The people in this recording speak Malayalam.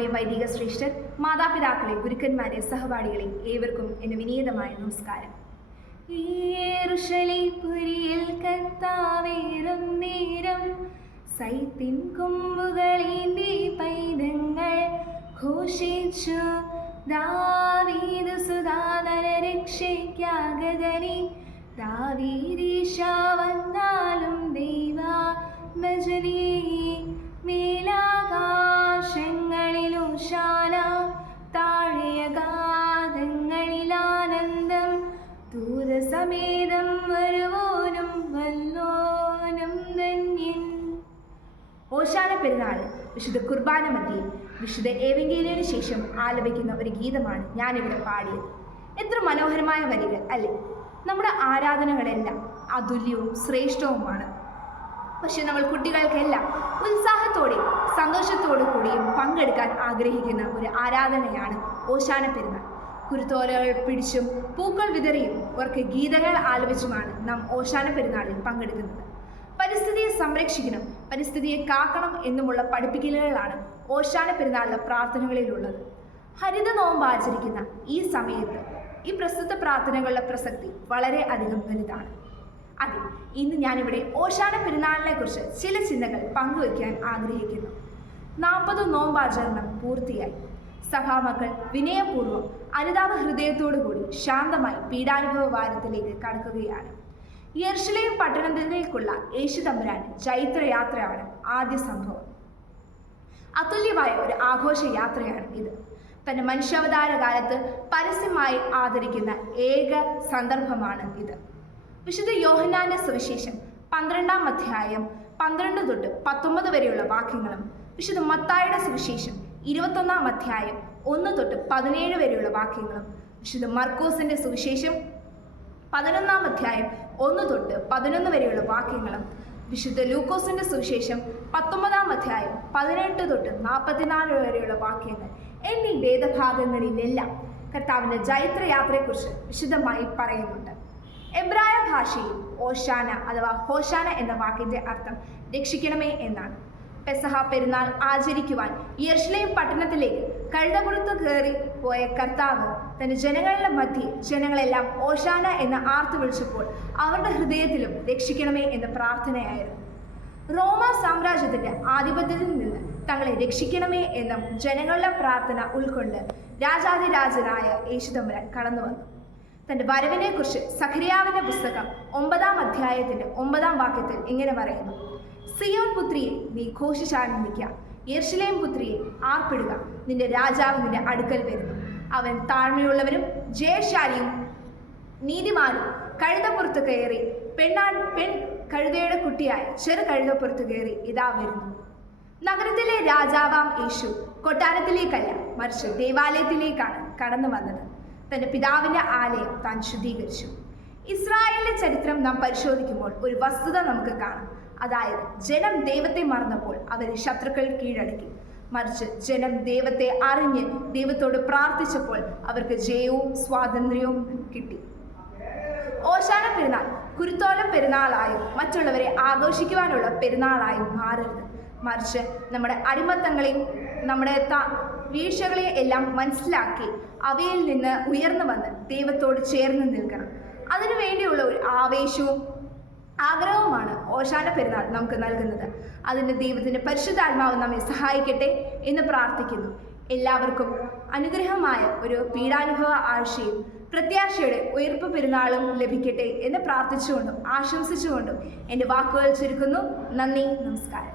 മാതാവിലെ വൈദിക ശ്രേഷ്ഠർ, മാതാപിതാക്കളെ, ഗുരുക്കന്മാരെ, സഹപാഠികളെ ഏവർക്കും എൻ്റെ വിനീതമായ നമസ്കാരം. യെരൂശലേംപുരിയിൽ കർത്താവേറും നേരം സൈത്തിൻ കൊമ്പുകളേന്തി പൈതങ്ങൾ ഘോഷിച്ചു. ദാവീദ് സുതാനര രക്ഷയ്ക്കാഗതനെ ദാവീദീശ വന്നാലും ദൈവഭജനേ. മേലാകാശങ്ങളിലോശാന, താഴെയഗാധങ്ങളിലാനന്ദം. ദൂതസമേതം വരുവോനും വന്നോനും ധന്യൻ. ഓശാന പെരുന്നാൾ വിശുദ്ധ കുർബാന മധ്യേ വിശുദ്ധ ഏവങ്കേലിയന് ശേഷം ആലപിക്കുന്ന ഒരു ഗീതമാണ് ഞാനിവിടെ പാടിയത്. എത്ര മനോഹരമായ വരികൾ അല്ലേ! നമ്മുടെ ആരാധനകളെല്ലാം അതുല്യവും ശ്രേഷ്ഠവുമാണ്. പക്ഷെ നമ്മൾ കുട്ടികൾക്കെല്ലാം ഉത്സാഹത്തോടെയും സന്തോഷത്തോടു കൂടിയും പങ്കെടുക്കാൻ ആഗ്രഹിക്കുന്ന ഒരു ആരാധനയാണ് ഓശാന പെരുന്നാൾ. കുരുത്തോലകൾ പിടിച്ചും പൂക്കൾ വിതറിയും അവർക്ക് ഗീതങ്ങൾ ആലപിച്ചുമാണ് നാം ഓശാന പെരുന്നാളിൽ പങ്കെടുക്കുന്നത്. പരിസ്ഥിതിയെ സംരക്ഷിക്കണം, പരിസ്ഥിതിയെ കാക്കണം എന്നുമുള്ള പഠിപ്പിക്കലുകളാണ് ഓശാന പെരുന്നാളിലെ പ്രാർത്ഥനകളിലുള്ളത്. ഹരിത നോമ്പ് ആചരിക്കുന്ന ഈ സമയത്ത് ഈ പ്രസ്തുത പ്രാർത്ഥനകളുടെ പ്രസക്തി വളരെ അധികം വലുതാണ്. അതെ, ഇന്ന് ഞാനിവിടെ ഓശാന പെരുന്നാളിനെ കുറിച്ച് ചില ചിന്തകൾ പങ്കുവയ്ക്കാൻ ആഗ്രഹിക്കുന്നു. 40 നോമ്പാചരണം പൂർത്തിയായി. സഭാമക്കൾ വിനയപൂർവ്വം അനുതാപ ഹൃദയത്തോടുകൂടി ശാന്തമായി പീഡാനുഭവ വാരത്തിലേക്ക് കടക്കുകയാണ്. യെരൂശലേം പട്ടണത്തിലേക്കുള്ള യേശുതമ്പുരാൻ ചൈത്രയാത്രയാണ് ആദ്യ സംഭവം. അതുല്യമായ ഒരു ആഘോഷയാത്രയാണ് ഇത്. തന്റെ മനുഷ്യാവതാര കാലത്ത് പരസ്യമായി ആദരിക്കുന്ന ഏക സന്ദർഭമാണ് ഇത്. വിശുദ്ധ യോഹന്നാന്റെ സുവിശേഷം 12-ാം അധ്യായം 12 തൊട്ട് 19 വരെയുള്ള വാക്യങ്ങളും, വിശുദ്ധ മത്തായിയുടെ സുവിശേഷം 21-ാം അധ്യായം 1 തൊട്ട് 17 വരെയുള്ള വാക്യങ്ങളും, വിശുദ്ധ മർക്കോസിന്റെ സുവിശേഷം 11-ാം അധ്യായം 1 തൊട്ട് 11 വരെയുള്ള വാക്യങ്ങളും, വിശുദ്ധ ലൂക്കോസിന്റെ സുവിശേഷം 19-ാം അധ്യായം 18 തൊട്ട് 44 വരെയുള്ള വാക്യങ്ങൾ എന്നീ വേദഭാഗങ്ങളിലെല്ലാം കർത്താവിന്റെ ജൈത്രയാത്രയെക്കുറിച്ച് വിശദമായി പറയുന്നുണ്ട്. എബ്രായ ഭാഷയിൽ ഓശാന അഥവാ ഹോശാന എന്ന വാക്കിന്റെ അർത്ഥം രക്ഷിക്കണമേ എന്നാണ്. പെസഹ പെരുന്നാൾ ആചരിക്കുവാൻ യെരൂശലേം പട്ടണത്തിലേക്ക് കഴുതപ്പുറത്ത് കയറി പോയ കർത്താവ് തന്റെ ജനങ്ങളുടെ മധ്യേ ജനങ്ങളെല്ലാം ഓശാന എന്ന് ആർത്തു വിളിച്ചപ്പോൾ അവരുടെ ഹൃദയത്തിലും രക്ഷിക്കണമേ എന്ന പ്രാർത്ഥനയായിരുന്നു. റോമ സാമ്രാജ്യത്തിന്റെ ആധിപത്യത്തിൽ നിന്ന് തങ്ങളെ രക്ഷിക്കണമേ എന്ന ജനങ്ങളുടെ പ്രാർത്ഥന ഉൾക്കൊണ്ട് രാജാതിരാജനായ യേശുതമ്പുരാൻ കടന്നു വന്നു. തന്റെ വരവിനെ കുറിച്ച് സഖരിയാവിന്റെ പുസ്തകം 9-ാം അധ്യായത്തിന്റെ 9-ാം വാക്യത്തിൽ ഇങ്ങനെ പറയുന്നു: സിയോൻ പുത്രിയെ നീ ഘോഷിച്ചാനന്ദിക്കുക, യെരൂശലേം പുത്രിയെ ആർപ്പിടുക, നിന്റെ രാജാവ് നിന്റെ അടുക്കൽ വരുന്നു. അവൻ താഴ്മയുള്ളവനും ജയശാലിയും നീതിമാനും കഴുതപ്പുറത്ത് കയറി പെൺ കഴുതയുടെ കുട്ടിയായ ചെറു കഴുതപ്പുറത്ത് കയറി ഇതാ വരുന്നു. നഗരത്തിലെ രാജാവാം യേശു കൊട്ടാരത്തിലേക്കല്ല, മറിച്ച് ദേവാലയത്തിലേക്കാണ് കടന്നു വന്നത്. തന്റെ പിതാവിന്റെ ആലയം താൻ ശുദ്ധീകരിച്ചു. ഇസ്രായേലിന്റെ ചരിത്രം നാം പരിശോധിക്കുമ്പോൾ ഒരു വസ്തുത നമുക്ക് കാണാം. അതായത്, ജനം ദൈവത്തെ മറന്നപ്പോൾ അവരെ ശത്രുക്കൾ കീഴടക്കി. മറിച്ച് ജനം ദൈവത്തെ അറിഞ്ഞ് ദൈവത്തോട് പ്രാർത്ഥിച്ചപ്പോൾ അവർക്ക് ജയവും സ്വാതന്ത്ര്യവും കിട്ടി. ഓശാന പെരുന്നാൾ കുരുത്തോല പെരുന്നാളായും മറ്റുള്ളവരെ ആഘോഷിക്കുവാനുള്ള പെരുന്നാളായും മാറരുത്. മറിച്ച് നമ്മുടെ അടിമത്തങ്ങളെയും നമ്മുടെ വീഴ്ചകളെയും എല്ലാം മനസ്സിലാക്കി അവയിൽ നിന്ന് ഉയർന്നു വന്ന് ദൈവത്തോട് ചേർന്ന് നിൽക്കണം. അതിനു വേണ്ടിയുള്ള ഒരു ആവേശവും ആഗ്രഹവുമാണ് ഓശാന പെരുന്നാൾ നമുക്ക് നൽകുന്നത്. അതിന് ദൈവത്തിന്റെ പരിശുദ്ധാത്മാവ് നമ്മെ സഹായിക്കട്ടെ എന്ന് പ്രാർത്ഥിക്കുന്നു. എല്ലാവർക്കും അനുഗ്രഹമായ ഒരു പീഡാനുഭവ ആഴ്ചയും പ്രത്യാശയുടെ ഉയർപ്പ് പെരുന്നാളും ലഭിക്കട്ടെ എന്ന് പ്രാർത്ഥിച്ചുകൊണ്ടും ആശംസിച്ചുകൊണ്ടും എൻ്റെ വാക്കുകൾ ചുരുക്കുന്നു. നന്ദി, നമസ്കാരം.